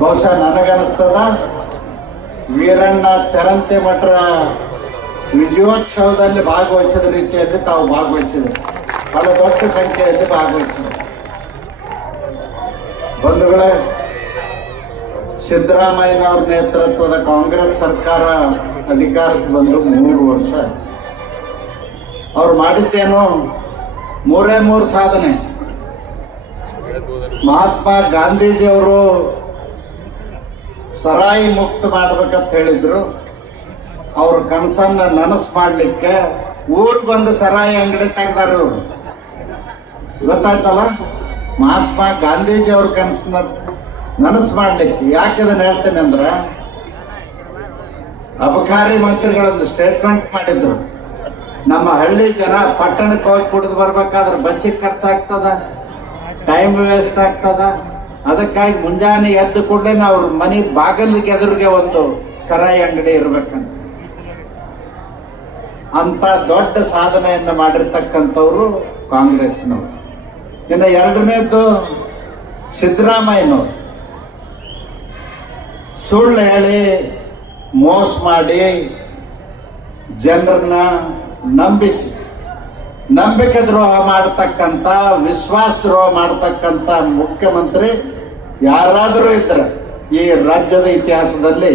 ಬಹುಶಃ ನನಗನ್ನಿಸ್ತದ ವೀರಣ್ಣ ಚರಂತಿ ಮಠರ ವಿಜಯೋತ್ಸವದಲ್ಲಿ ಭಾಗವಹಿಸಿದ ರೀತಿಯಲ್ಲಿ ತಾವು ಭಾಗವಹಿಸಿದರು. ಬಹಳ ದೊಡ್ಡ ಸಂಖ್ಯೆಯಲ್ಲಿ ಭಾಗವಹಿಸಿದರು. ಬಂಧುಗಳೇ, ಸಿದ್ದರಾಮಯ್ಯನವ್ರ ನೇತೃತ್ವದ ಕಾಂಗ್ರೆಸ್ ಸರ್ಕಾರ ಅಧಿಕಾರಕ್ಕೆ ಬಂದು 3 ವರ್ಷ ಆಯ್ತು. ಅವ್ರು ಮಾಡಿದ್ದೇನು 3 ಸಾಧನೆ. ಮಹಾತ್ಮ ಗಾಂಧೀಜಿಯವರು ಸರಾಯಿ ಮುಕ್ತ ಮಾಡ್ಬೇಕಂತ ಹೇಳಿದ್ರು. ಅವ್ರ ಕನಸನ್ನ ನನಸು ಮಾಡಲಿಕ್ಕೆ ಊರಿಗೊಂದು ಸರಾಯಿ ಅಂಗಡಿ ತೆಗ್ದಾರ. ಗೊತ್ತಾಯ್ತಲ್ಲ, ಮಹಾತ್ಮ ಗಾಂಧೀಜಿ ಅವ್ರ ಕನಸನ್ನ ನನಸು ಮಾಡ್ಲಿಕ್ಕೆ. ಯಾಕೆ ಇದನ್ನ ಹೇಳ್ತೇನೆ ಅಂದ್ರೆ, ಅಬಕಾರಿ ಮಂತ್ರಿಗಳೊಂದು ಸ್ಟೇಟ್ಮೆಂಟ್ ಮಾಡಿದ್ರು. ನಮ್ಮ ಹಳ್ಳಿ ಜನ ಪಟ್ಟಣಕ್ಕೆ ಹೋಗಿ ಕುಡಿದು ಬರ್ಬೇಕಾದ್ರೆ ಬಸ್ಸಿಗೆ ಖರ್ಚಾಗ್ತದ, ಟೈಮ್ ವೇಸ್ಟ್ ಆಗ್ತದ. ಅದಕ್ಕಾಗಿ ಮುಂಜಾನೆ ಎದ್ದು ಕೂಡಲೇ ಅವ್ರ ಮನೆ ಬಾಗಿಲಿಗೆ ಎದುರಿಗೆ ಒಂದು ಸರಾಯಿ ಅಂಗಡಿ ಇರ್ಬೇಕಂತ ಅಂತ ದೊಡ್ಡ ಸಾಧನೆಯನ್ನು ಮಾಡಿರ್ತಕ್ಕಂಥವ್ರು ಕಾಂಗ್ರೆಸ್ನವರು. ಇನ್ನು ಎರಡನೇದ್ದು ಸಿದ್ದರಾಮಯ್ಯನವರು. ಸುಳ್ಳು ಹೇಳಿ ಮೋಸ ಮಾಡಿ ಜನರನ್ನ ನಂಬಿಸಿ ನಂಬಿಕೆ ದ್ರೋಹ ಮಾಡತಕ್ಕಂಥ, ವಿಶ್ವಾಸ ದ್ರೋಹ ಮಾಡತಕ್ಕಂಥ ಮುಖ್ಯಮಂತ್ರಿ ಯಾರಾದರೂ ಇದ್ರೆ ಈ ರಾಜ್ಯದ ಇತಿಹಾಸದಲ್ಲಿ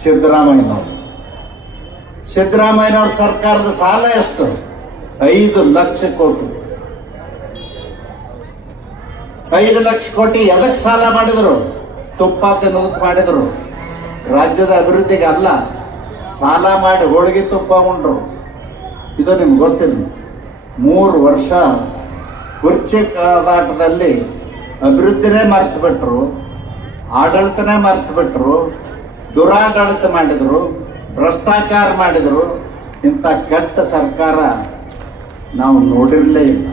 ಸಿದ್ದರಾಮಯ್ಯನವರು. ಸಿದ್ದರಾಮಯ್ಯನವ್ರ ಸರ್ಕಾರದ ಸಾಲ ಎಷ್ಟು? 5 ಲಕ್ಷ ಕೋಟಿ. 5 ಲಕ್ಷ ಕೋಟಿ ಎದಕ್ಕೆ ಸಾಲ ಮಾಡಿದ್ರು? ತುಪ್ಪ ತಿನ್ನೋದಕ್ಕೆ ಮಾಡಿದ್ರು, ರಾಜ್ಯದ ಅಭಿವೃದ್ಧಿಗೆ ಅಲ್ಲ. ಸಾಲ ಮಾಡಿ ಹೋಳಿಗೆ ತುಪ್ಪ ಉಂಡ್ರು. ಇದು ನಿಮ್ಗೆ ಗೊತ್ತಿಲ್ಲ. 3 ವರ್ಷ ಕುರ್ಚಿ ಕಾದಾಟದಲ್ಲಿ ಅಭಿವೃದ್ಧಿನೇ ಮರ್ತು ಬಿಟ್ರು, ಆಡಳಿತನೇ ಮರ್ತು ಬಿಟ್ರು, ದುರಾಡಳಿತ ಮಾಡಿದ್ರು, ಭ್ರಷ್ಟಾಚಾರ ಮಾಡಿದ್ರು. ಇಂಥ ಕೆಟ್ಟ ಸರ್ಕಾರ ನಾವು ನೋಡಿರಲೇ ಇಲ್ಲ.